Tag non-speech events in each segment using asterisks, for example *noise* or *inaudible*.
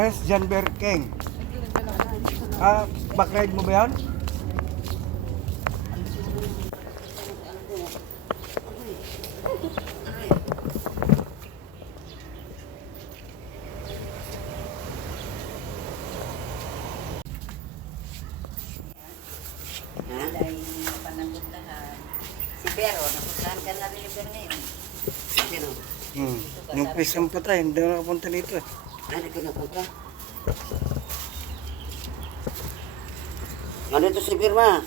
Mahes Janber King. Ah, backride mo ba yan? Pero, napuntahan ka na rin ngayon. Pero, Hmm. Yung pisang patay, hindi na nakapunta dito. eh. Ano ka napunta? Ano ito si Birma?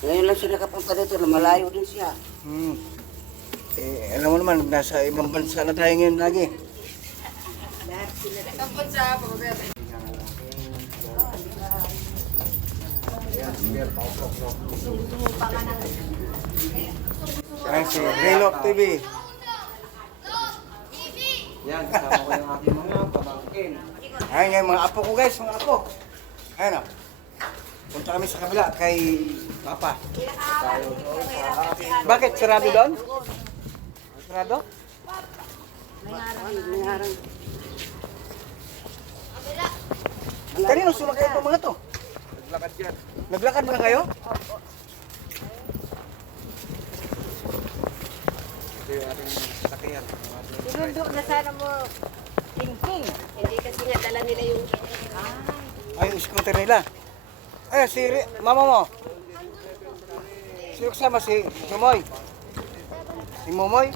Ngayon lang siya nakapunta dito, malayo din siya. Hmm. Eh, alam mo naman, nasa ibang bansa na tayo ngayon lagi. Ayan si Relop TV. Yan, kasama ko yung aking Ayan nga yung mga apo ko guys, mga apo. Ayan o. Punta kami sa kabila kay Papa. Tayo doon sa aking Bakit? Sarado doon? Sarado? Kanino sumakay itong mga to? naglakad dyan. Naglakad ba kayo? Ito yung ating sakyan. Sinundok na sana mo, King-King. Hindi kasi nga dala nila yung... Ay, yung scooter nila. Ay, si mama mo. Sino kasama? Si Jumoy. Si Momoy.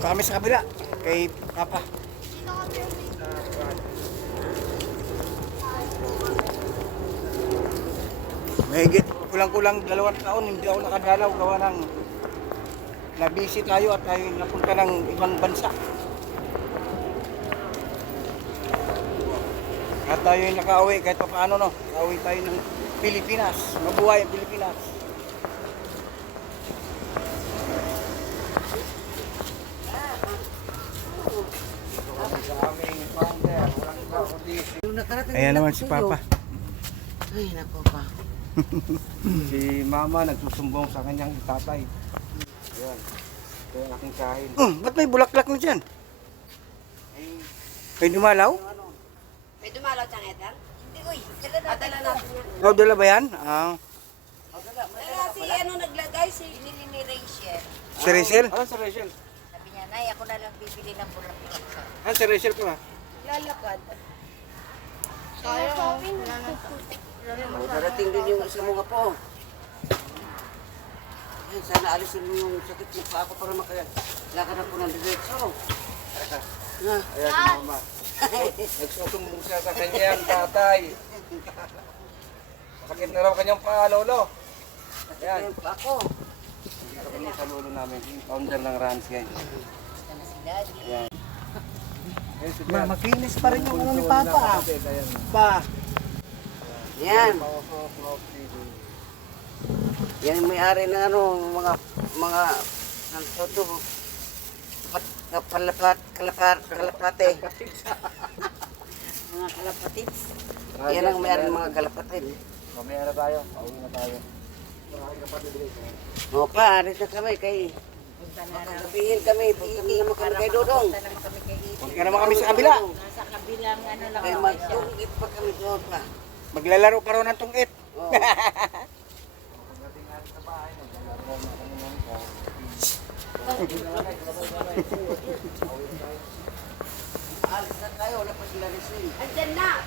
Kami sa kabila. Kay Papa. Mahigit kulang-kulang dalawang taon hindi ako nakadalaw gawa ng nabisi tayo at tayo napunta ng ibang bansa. At tayo yung nakauwi kahit pa paano no. Nakauwi tayo ng Pilipinas. Mabuhay ang Pilipinas. Ayan na naman si. Papa. Ay, nako pa. *laughs* si mama nagsusumbong sa kanyang tatay. Yan. Ito yung aking kain. Hmm, ba't may bulaklak na dyan? May dumalaw? May dumalaw siyang etan? Hindi, uy. Padala natin yan. Oh, dala ba yan? Ah, Kaya si ano naglagay, si Nini ni Rachel. si Rachel? Ano si Rachel? Sabi niya, Nay, ako na lang bibili ng bulaklak Ah, si Rachel pa. lalakad. O, darating din yung isa mo nga po. Ay, sana alisin mo yung sakit ng paa ko para makalakad ako ng diretso. Na, Ayan si mama. Nagsusumbong siya sa kanyang tatay. Sakit na raw kanyang paa, lolo. Ayan. yung paa ko. Dito kami sa lolo namin. Founder ng Rans guys. Sana si Daddy. Ayan. Ma makinis pa rin yung ano ni Papa. ah. Pa. Yan. TV. Yan yung may-ari ng ano, mga, mga, ano to to, pat, kapalapat, kalapat, kalapate. mga kalapatits. Yan ang may-ari ng mga kalapatid. Mamaya na tayo. Pauwi na tayo. O pa, aris na kami kay, makagabihin kami, punta naman kami kay Dodong. Punta naman kami kay Ito. Huwag ka naman kami sa kabila. Nasa kabilang ano lang Kay ako siya. magtungit pa kami doon pa. Maglalaro pa raw ng tungit. Oo. *laughs* Alis na tayo, wala pa sila rin Andyan na.